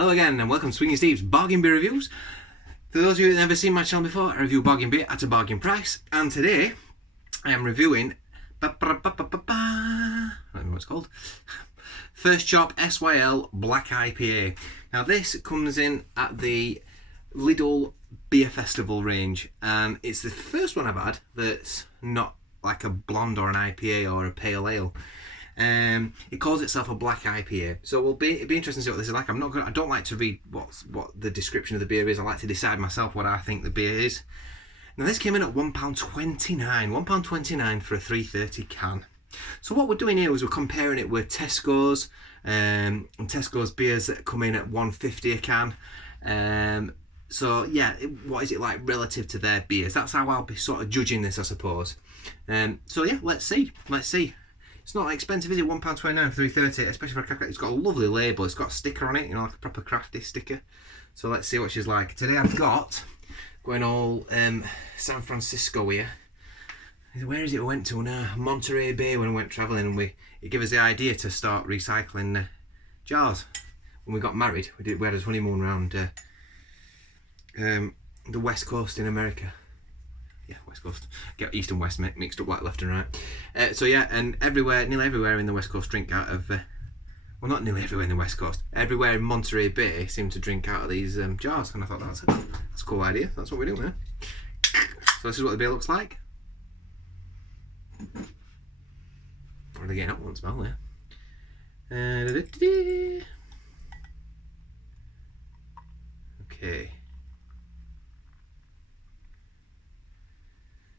Hello again and welcome to Swinging Steve's Bargain Beer Reviews. For those of you who've never seen my channel before, I review bargain beer at a bargain price, and today I am reviewing I don't know what it's called. First Chop SYL Black IPA. Now this comes in at the Lidl Beer Festival range, and it's the first one I've had that's not like a blonde or an IPA or a pale ale. It calls itself a black IPA, so it'll be interesting to see what this is like. I don't like to read what the description of the beer is. I like to decide myself what I think the beer is. Now this came in at £1.29, £1.29 for a 330 can. So what we're doing here is we're comparing it with Tesco's, and Tesco's beers that come in at £1.50 a can. So yeah, what is it like relative to their beers? That's how I'll be sort of judging this, I suppose. So yeah, let's see. It's not expensive, is it? £1.29 for 330, especially for a cracker. It's got a lovely label. It's got a sticker on it, you know, like a proper crafty sticker. So let's see what she's like. Today I've got, going all San Francisco here. Where is it we went to now? Monterey Bay when we went travelling, and it gave us the idea to start recycling jars. When we got married, we had a honeymoon around the West Coast in America. Yeah, West Coast. Get East and West mixed up like left and right. So yeah, and nearly everywhere in the West Coast drink out of, well, not nearly everywhere in the West Coast, everywhere in Monterey Bay seem to drink out of these jars, and I thought that's a cool idea. That's what we're doing there. So this is what the beer looks like. Already getting up one smell there. Okay.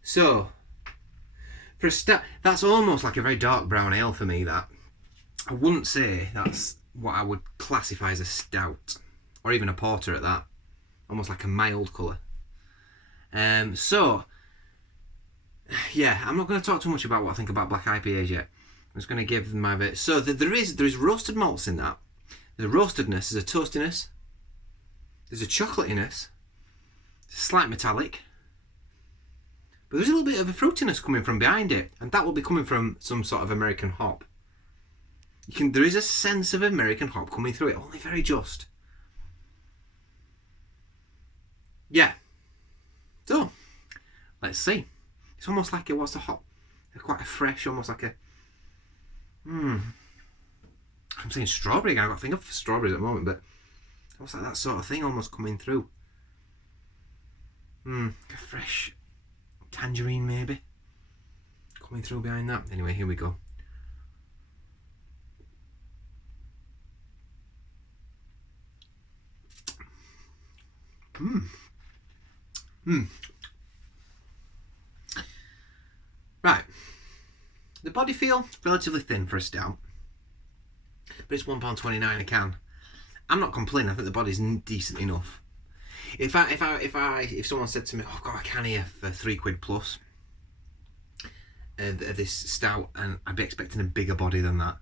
So, for a start, that's almost like a very dark brown ale for me, that. I wouldn't say that's what I would classify as a stout, or even a porter at that. Almost like a mild colour. So, yeah, I'm not going to talk too much about what I think about black IPAs yet. I'm just going to give them my bit. So, there is roasted malts in that. There's a roastedness, there's a toastiness, there's a chocolatiness, it's slight metallic. But there's a little bit of a fruitiness coming from behind it, and that will be coming from some sort of American hop. There is a sense of American hop coming through it, only very just. Yeah. So, let's see. It's almost like what's the hop? Quite a fresh, almost like a. I'm saying strawberry again. I've got a finger for strawberries at the moment, but almost like that sort of thing, almost coming through. A fresh tangerine maybe coming through behind that. Anyway, here we go. Right, the body feel relatively thin for a stout, but it's £1.29 a can. I'm not complaining. I think the body's decent enough. If someone said to me, "Oh, I've got a can here for £3 plus of this stout," and I'd be expecting a bigger body than that,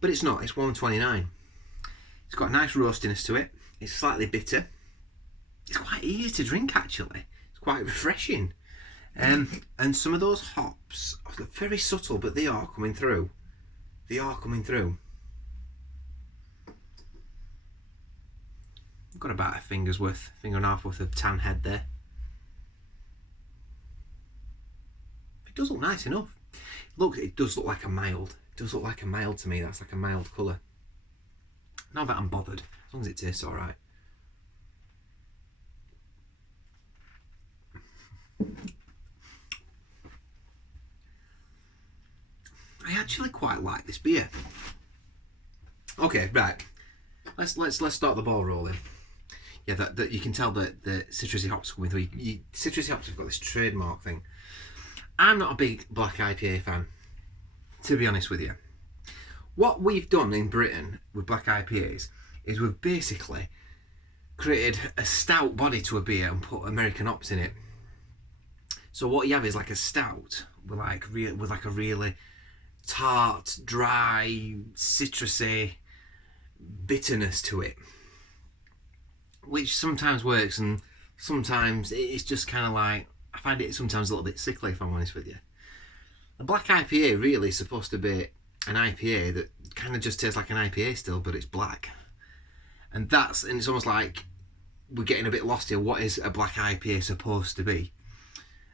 but it's not. It's £1.29. It's got a nice roastiness to it. It's slightly bitter. It's quite easy to drink actually. It's quite refreshing, and some of those hops are very subtle, but they are coming through. They are coming through. Got about a finger and a half worth of tan head there. It does look nice enough. Look, it does look like a mild. It does look like a mild to me. That's like a mild colour. Not that I'm bothered, as long as it tastes alright. I actually quite like this beer. Okay, right. Let's start the ball rolling. Yeah, that you can tell that the citrusy hops coming through. Citrusy hops have got this trademark thing. I'm not a big black IPA fan, to be honest with you. What we've done in Britain with black IPAs is we've basically created a stout body to a beer and put American hops in it. So what you have is like a stout with like a really tart, dry, citrusy bitterness to it, which sometimes works and sometimes it's just kind of like, I find it sometimes a little bit sickly, if I'm honest with you. A black IPA really is supposed to be an IPA that kind of just tastes like an IPA still, but it's black. And it's almost like we're getting a bit lost here. What is a black IPA supposed to be?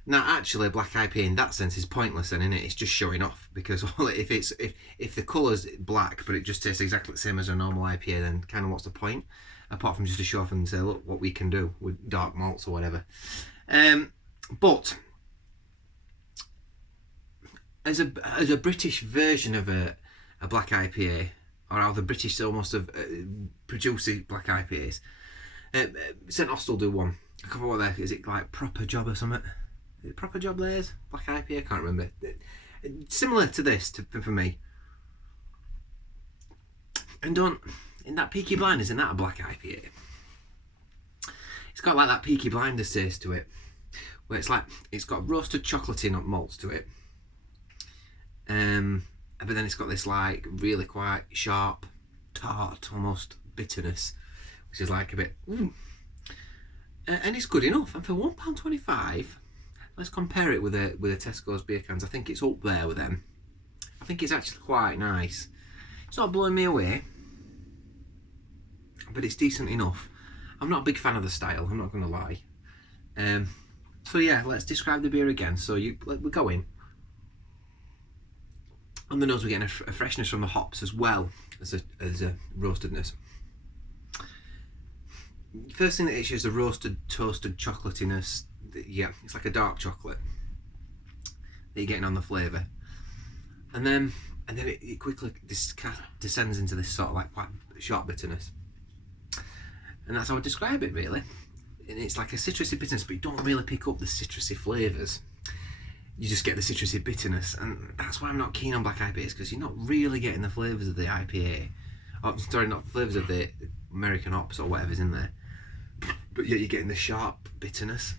Now, actually, a black IPA in that sense is pointless, then, isn't it? It's just showing off, because if the colour's black but it just tastes exactly the same as a normal IPA, then kind of what's the point? Apart from just to show off and say, look what we can do with dark malts or whatever. But as a British version of a black IPA, or how the British almost have produced black IPAs, St Austell do one. I can't remember what they're, is it like Proper Job or something? Is it Proper Job Layers? Black IPA? I can't remember. Similar to this for me. And in that Peaky Blinders, isn't that a black IPA? It's got like that Peaky Blinders taste to it, where it's like it's got roasted chocolatey nut malts to it, but then it's got this like really quite sharp, tart, almost bitterness, which is like a bit, and it's good enough. And for £1.25, let's compare it with a Tesco's beer cans. I think it's up there with them. I think it's actually quite nice. It's not blowing me away, but it's decent enough. I'm not a big fan of the style, I'm not going to lie. So yeah, let's describe the beer again. So we're going. On the nose, we're getting a freshness from the hops as well as a roastedness. First thing that hits you is the roasted, toasted chocolatiness. Yeah, it's like a dark chocolate that you're getting on the flavour. And then it quickly descends into this sort of like quite sharp bitterness. And that's how I describe it, really. And it's like a citrusy bitterness, but you don't really pick up the citrusy flavours. You just get the citrusy bitterness, and that's why I'm not keen on black IPAs, because you're not really getting the flavours of the IPA. Oh, sorry, not flavours of the American hops or whatever's in there, but yet you're getting the sharp bitterness.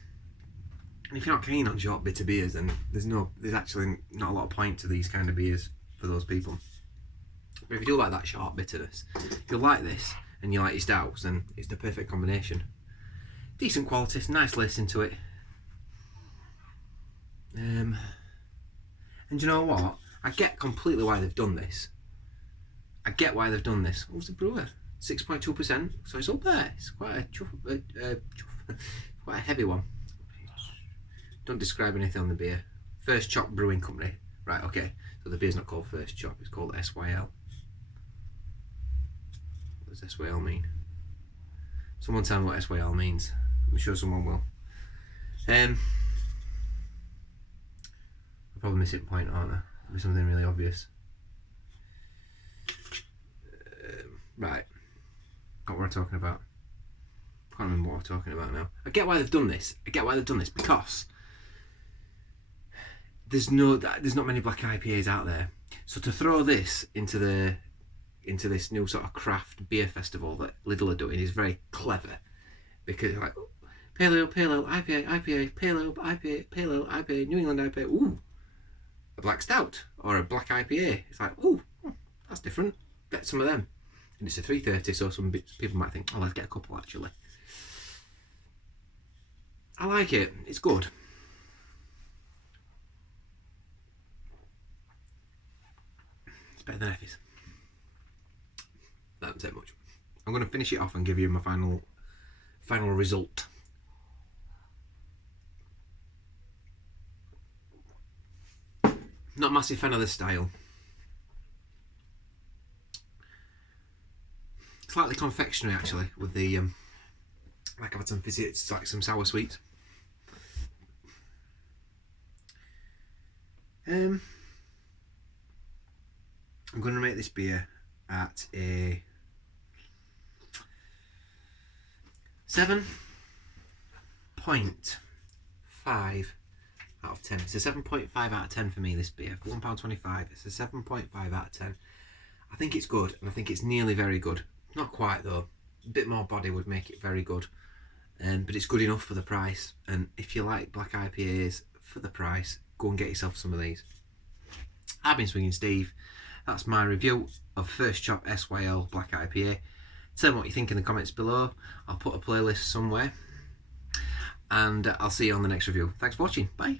And if you're not keen on sharp bitter beers, then there's actually not a lot of point to these kind of beers for those people. But if you do like that sharp bitterness, if you like this and you like your stouts, then it's the perfect combination. Decent quality, nice lacing to it. And you know what? I get completely why they've done this. I get why they've done this. What was the brewer? 6.2%, so it's up there. It's quite quite a heavy one. Don't describe anything on the beer. First Chop Brewing Company. Right, okay. So the beer's not called First Chop, it's called SYL. What does SYL mean? Someone tell me what SYL means. I'm sure someone will. I'll probably miss it point, aren't I? It'll be something really obvious. Right. Got what we're talking about. Can't remember what we're talking about now. I get why they've done this. Because there's not many black IPAs out there. So to throw this into this new sort of craft beer festival that Lidl are doing is very clever, because like pale ale, IPA, pale ale, IPA, New England IPA. Ooh, a black stout or a black IPA. It's like, ooh, that's different. Get some of them. And it's a 330, so some people might think, oh, let's get a couple actually. I like it. It's good. It's better than Effie's. That doesn't say much. I'm going to finish it off and give you my final result. Not a massive fan of this style. Slightly confectionery actually, with the like I've had some fizzy, it's like some sour sweets. I'm going to rate this beer at a 7.5 out of 10. It's a 7.5 out of 10 for me, this beer. For £1.25, it's a 7.5 out of 10. I think it's good, and I think it's nearly very good. Not quite though. A bit more body would make it very good. But it's good enough for the price. And if you like black IPAs for the price, go and get yourself some of these. I've been Swinging Steve. That's my review of First Chop SYL Black IPA. Tell me what you think in the comments below. I'll put a playlist somewhere. And I'll see you on the next review. Thanks for watching. Bye.